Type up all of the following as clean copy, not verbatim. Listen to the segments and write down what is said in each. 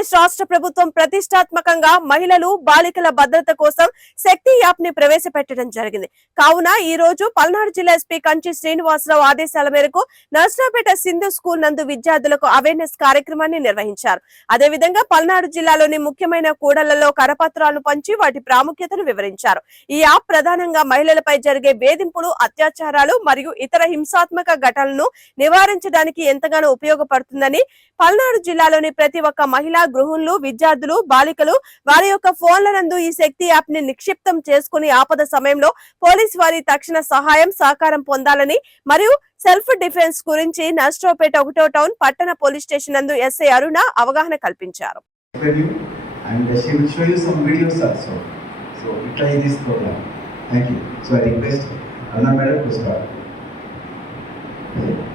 ఆంధ్రప్రదేశ్ రాష్ట్ర ప్రభుత్వం ప్రతిష్టాత్మకంగా మహిళలు బాలికల భద్రత కోసం శక్తి యాప్ ని ప్రవేశపెట్టడం జరిగింది. కావున ఈ రోజు పల్నాడు జిల్లా ఎస్పీ కంచి శ్రీనివాసరావు ఆదేశాల మేరకు నర్సరావుపేట సింధు స్కూల్ నందు విద్యార్థులకు అవేర్నెస్ కార్యక్రమాన్ని నిర్వహించారు. అదేవిధంగా పల్నాడు జిల్లాలోని ముఖ్యమైన కూడళ్లలో కరపత్రాలను పంచి వాటి ప్రాముఖ్యతను వివరించారు. ఈ యాప్ ప్రధానంగా మహిళలపై జరిగే వేధింపులు, అత్యాచారాలు మరియు ఇతర హింసాత్మక ఘటనలను నివారించడానికి ఎంతగానో ఉపయోగపడుతుందని, పల్నాడు జిల్లాలోని ప్రతి ఒక్క మహిళా, గృహిణులు, విద్యార్థులు, బాలికలు వారి యొక్క ఫోన్ల నందు ఈ శక్తి యాప్ ని నిక్షిప్తం చేసుకుని ఆపద సమయంలో పోలీసు వారి తక్షణ సహాయం, సహకారం పొందాలని మరియు సెల్ఫ్ డిఫెన్స్ గురించి నర్సరావుపేట 1వ టౌన్ పట్టణ పోలీస్ స్టేషన్ నందు ఎస్ఐ అరుణ అవగాహన కల్పించారు.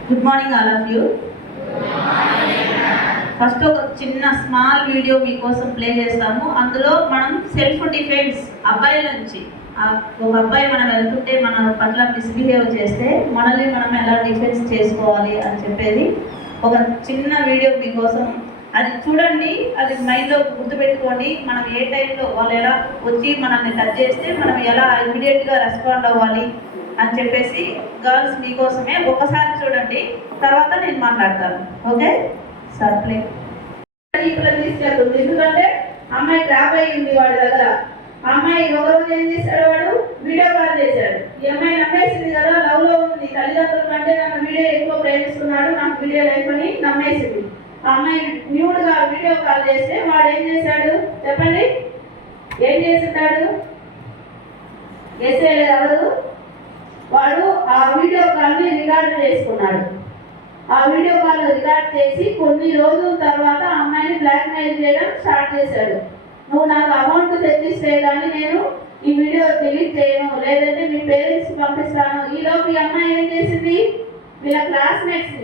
Good morning all of you. First ఒక చిన్న స్మాల్ వీడియో మీకోసం ప్లే చేస్తాము. అందులో మనం సెల్ఫ్ డిఫెన్స్ అబ్బాయిల నుంచి, ఒక అబ్బాయి మనం వెళ్తుంటే మన పట్ల మిస్బిహేవ్ చేస్తే మనల్ని మనం ఎలా డిఫెన్స్ చేసుకోవాలి అని చెప్పేది ఒక చిన్న వీడియో మీకోసం. అది చూడండి, అది మైండ్లో గుర్తుపెట్టుకోండి. మనం ఏ టైంలో వాళ్ళు ఎలా వచ్చి మనల్ని టచ్ చేస్తే మనం ఎలా ఇమీడియట్గా రెస్పాండ్ అవ్వాలి అని చెప్పేసి గర్ల్స్ మీకోసమే ఒకసారి చూడండి, తర్వాత నేను మాట్లాడతాను. Okay sir, play. తీసుకెళ్తుంది ఎందుకంటే అమ్మాయి ట్రాప్ అయ్యింది వాడి దగ్గర. అమ్మాయి ఒకరోజు ఏం చేశాడు, వాడు వీడియో కాల్ చేశాడు. ఈ అమ్మాయి నమ్మేసింది కదా, లవ్ లో ఉంది, తల్లిదండ్రుల కంటే నన్ను వీడియో ఎక్కువ ప్రేమిస్తున్నాడు, నాకు వీడియో లైఫ్ అని నమ్మేసింది. ఆ అమ్మాయి న్యూడ్ గా వీడియో కాల్ చేస్తే వాడు ఏం చేశాడు చెప్పండి, ఏం చేస్తున్నాడు? చేసేది ఎవరు? వాడు ఆ వీడియో కాల్ ని రికార్డ్ చేసుకున్నాడు. ఆ వీడియో కాల్ రికార్డ్ చేసి కొన్ని రోజుల తర్వాత అమ్మాయిని బ్లాక్ మెయిల్ చేయడం స్టార్ట్ చేశాడు. నువ్వు నాకు అమౌంట్ తెచ్చిస్తే కానీ నేను ఈ వీడియో డిలీట్ చేయను, లేదంటే మీ పేరెంట్స్ పంపిస్తాను. ఈలోపు ఈ అమ్మాయి ఏం చేసింది, వీళ్ళ క్లాస్మేట్స్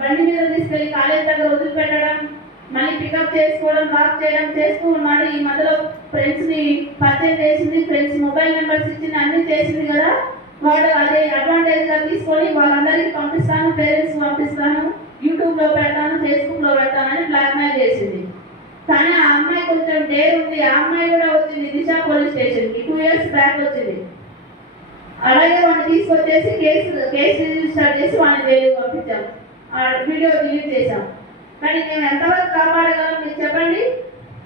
బండి మీద తీసుకెళ్లి కాలేజ్ దగ్గర వదిలిపెట్టడం, మళ్ళీ పికప్ చేసుకోవడం, డ్రాప్ చేయడం చేస్తూ ఉన్నాడు. ఈ మధ్యలో ఫ్రెండ్స్ ని పరిచయం చేసింది, ఫ్రెండ్స్ మొబైల్ నెంబర్స్ ఇచ్చింది, అన్ని చేసింది కదా. వాడు అదే అడ్వాంటేజ్ గా తీసుకొని వాళ్ళందరికీ పంపిస్తాను, పేరెంట్స్ పంపిస్తాను, యూట్యూబ్ లో పెడతాను, ఫేస్బుక్ లో పెడతానని బ్లాక్ మెయిల్ చేసింది. కానీ ఆ అమ్మాయి కొంచెం డేర్ ఉంది. ఆ అమ్మాయి కూడా వచ్చింది దిశ పోలీస్ స్టేషన్ కి 2 years బ్యాక్ వచ్చింది. అలాగే వాడిని తీసుకొచ్చేసి కేసు రిజిస్టర్ చేసి వాడిని జైలుకి పంపించాం. ఆ వీడియో డిలీట్ చేశాం. కానీ మేము ఎంతవరకు కాపాడగలం మీరు చెప్పండి?